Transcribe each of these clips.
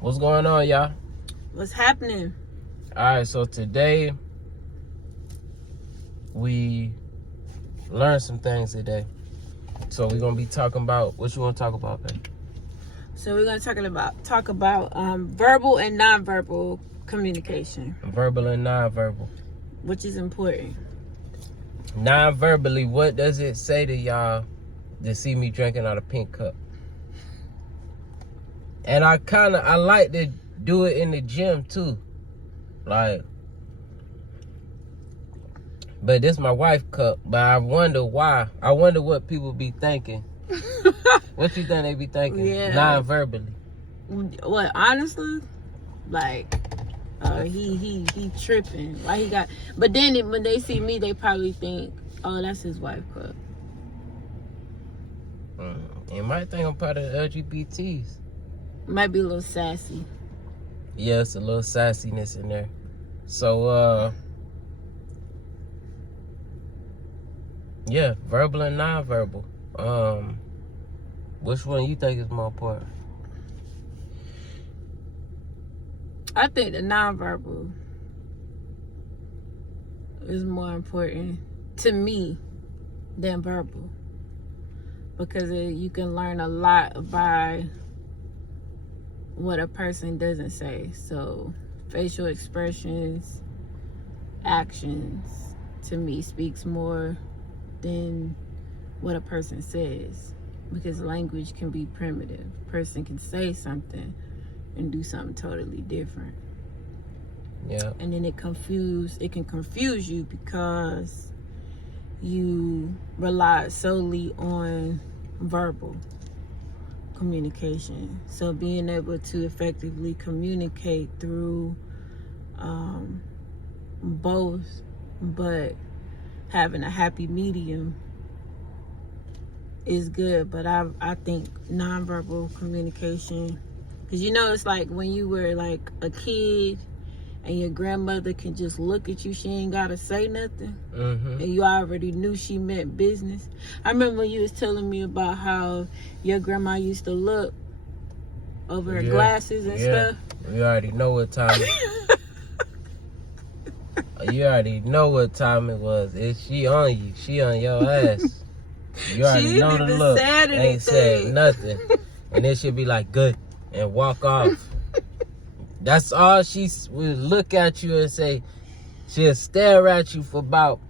What's going on, y'all? What's happening? Alright, so today we learned some things today. So we're gonna be talking about what you wanna talk about, babe? So we're gonna talk about verbal and nonverbal communication, Verbal and non-verbal. which is important. Non-verbally, what does it say to y'all to see me drinking out a pink cup? And I like to do it in the gym too. Like, but this my wife cup, but I wonder why. I wonder what people be thinking. What you think they be thinking? Yeah. Non-verbally. What, honestly? Like, he tripping. Why he got? But then when they see me, they probably think, oh, that's his wife cup. You might think I'm part of the LGBTs. Might be a little sassy. Yeah, it's a little sassiness in there. So, yeah, verbal and non-verbal. Which one you think is more important? I think the nonverbal is more important to me than verbal, because you can learn a lot by what a person doesn't say. So facial expressions, actions, to me speaks more than what a person says, because language can be primitive. A person can say something and do something totally different. Yeah. And then it can confuse you because you rely solely on verbal communication. So being able to effectively communicate through both, but having a happy medium is good. But I think nonverbal communication, because it's like when you were like a kid and your grandmother can just look at you, she ain't gotta say nothing, and you already knew she meant business. I remember when you was telling me about how your grandma used to look over her glasses and stuff. You already know what time you already know what time it was. If she on you, she on your ass. You already She know ain't the even look. said Ain't anything. said nothing. And then she'll be like, good, and walk off. That's all she will look at you and say. She'll stare at you for about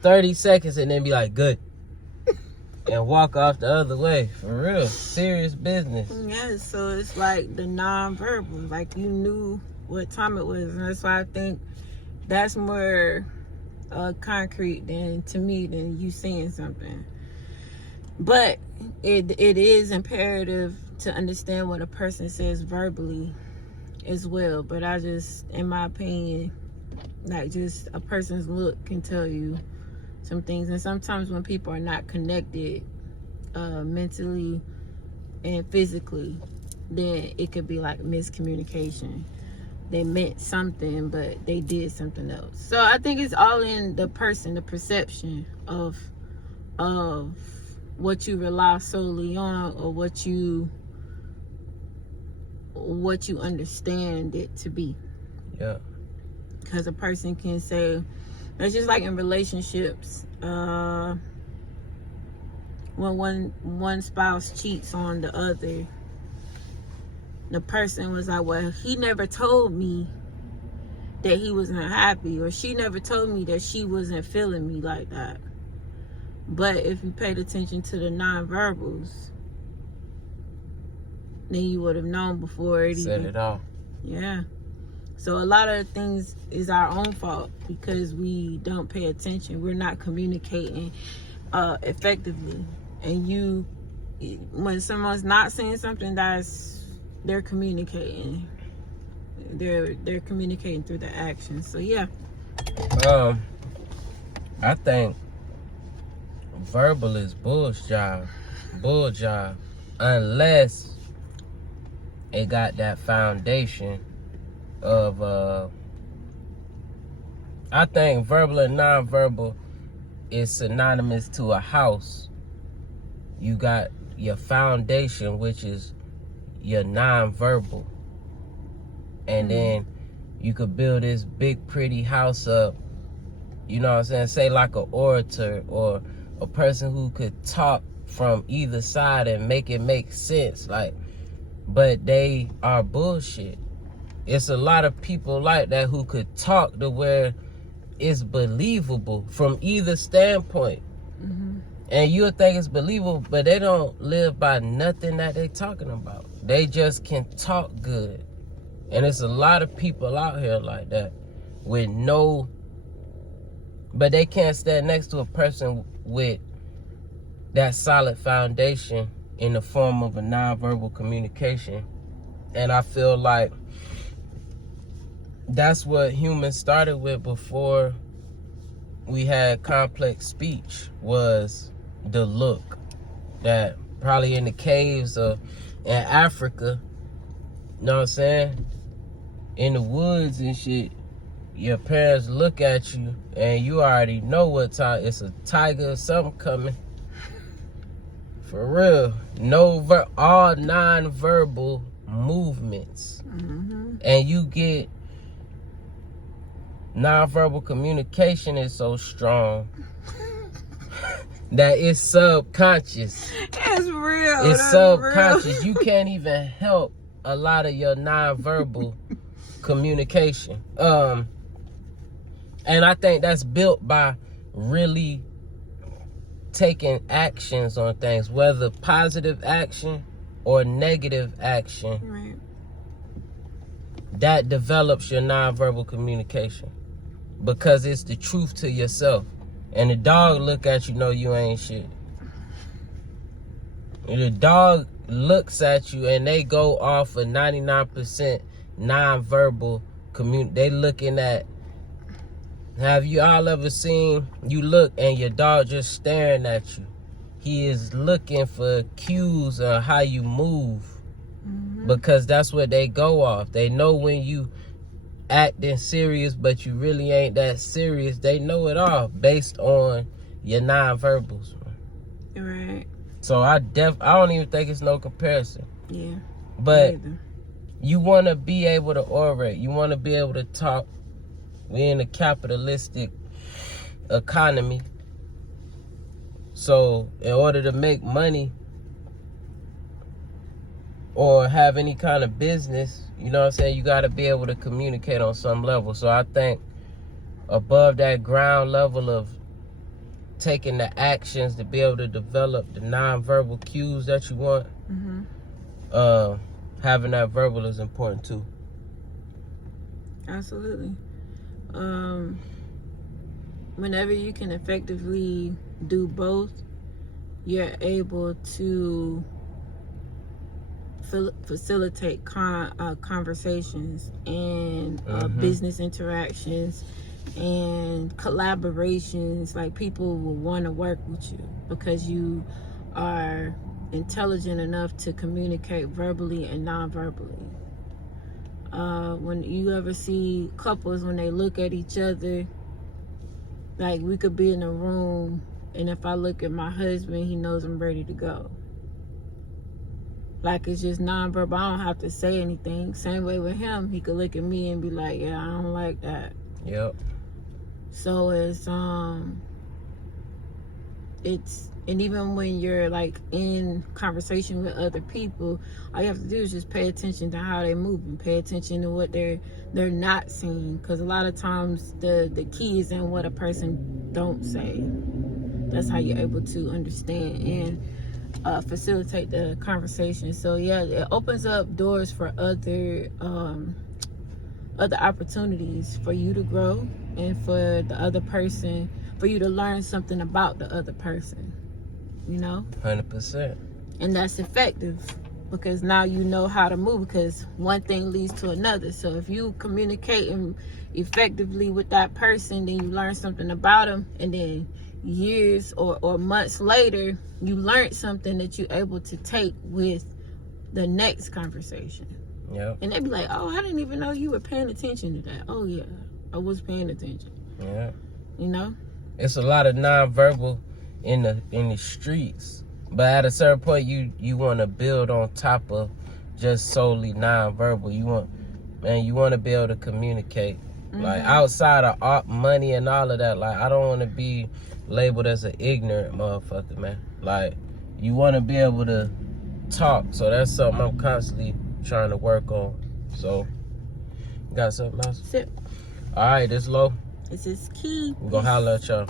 30 seconds and then be like, good. And walk off the other way. For real. Serious business. Yeah, so it's like the nonverbal. Like, you knew what time it was. And that's why I think that's more concrete to me than you saying something. But it is imperative to understand what a person says verbally as well. But I just, in my opinion, like, just a person's look can tell you some things. And sometimes when people are not connected mentally and physically, then it could be like miscommunication. They meant something, but they did something else. So I think it's all in the person, the perception of what you rely solely on, or what you understand it to be. Yeah. Because a person can say, it's just like in relationships, when one spouse cheats on the other, the person was like, well, he never told me that he wasn't happy, or she never told me that she wasn't feeling me like that. But if you paid attention to the nonverbals, then you would have known before it Said it all. Yeah. So a lot of things is our own fault because we don't pay attention. We're not communicating effectively. And when someone's not saying something, they're communicating. They're communicating through the action. So yeah. I think verbal is bull job, unless it got that foundation of I think verbal and non-verbal is synonymous to a house. You got your foundation, which is your non-verbal, and then you could build this big pretty house up, you know what I'm saying, say like an orator or a person who could talk from either side and make it make sense, like, but they are bullshit. It's a lot of people like that who could talk to where it's believable from either standpoint. And you'll think it's believable, but they don't live by nothing that they talking about. They just can talk good. And there's a lot of people out here like that with no, but they can't stand next to a person with that solid foundation in the form of a nonverbal communication. And I feel like that's what humans started with before we had complex speech, was the look. That probably in the caves of in Africa, you know what I'm saying, in the woods and shit, your parents look at you and you already know what time it's a tiger or something coming. For real. All non-verbal movements. And you get non-verbal communication is so strong that it's subconscious. It's real. It's subconscious. You can't even help a lot of your non-verbal communication. And I think that's built by really taking actions on things, whether positive action or negative action. Right. That develops your nonverbal communication because it's the truth to yourself. And the dog look at you, know you ain't shit. And the dog looks at you and they go off of 99% nonverbal community. They looking at, have you all ever seen, you look and your dog just staring at you? He is looking for cues on how you move. Because that's what they go off. They know when you acting serious, but you really ain't that serious. They know it all based on your nonverbals. Right. So I don't even think it's no comparison. Yeah. But you want to be able to orate. You want to be able to talk. We're in a capitalistic economy. So in order to make money or have any kind of business, you know what I'm saying, you got to be able to communicate on some level. So I think above that ground level of taking the actions to be able to develop the nonverbal cues that you want, having that verbal is important too. Absolutely. Whenever you can effectively do both, you're able to facilitate conversations and business interactions and collaborations. Like, people will want to work with you because you are intelligent enough to communicate verbally and non-verbally. When you ever see couples, when they look at each other, like, we could be in a room and if I look at my husband, he knows I'm ready to go. Like, it's just nonverbal. I don't have to say anything. Same way with him. He could look at me and be like, yeah, I don't like that. Yep. So and even when you're like in conversation with other people, all you have to do is just pay attention to how they move and pay attention to what they're not saying. Because a lot of times the key is in what a person don't say. That's how you're able to understand and facilitate the conversation. So yeah, it opens up doors for other opportunities for you to grow and for the other person, for you to learn something about the other person, you know? 100%. And that's effective because now you know how to move, because one thing leads to another. So if you communicate effectively with that person, then you learn something about them, and then years or months later, you learned something that you're able to take with the next conversation. Yep. And they be like, oh, I didn't even know you were paying attention to that. Oh yeah, I was paying attention. Yeah. You know? It's a lot of nonverbal in the streets. But at a certain point you want to build on top of just solely nonverbal. man, you want to be able to communicate. Like, Mm-hmm. outside of money and all of that, like, I don't want to be labeled as an ignorant motherfucker, man. Like, you want to be able to talk. So that's something I'm constantly trying to work on. So, got something else? That's it. All right, this Lo. This is Key. We're going to holler at y'all.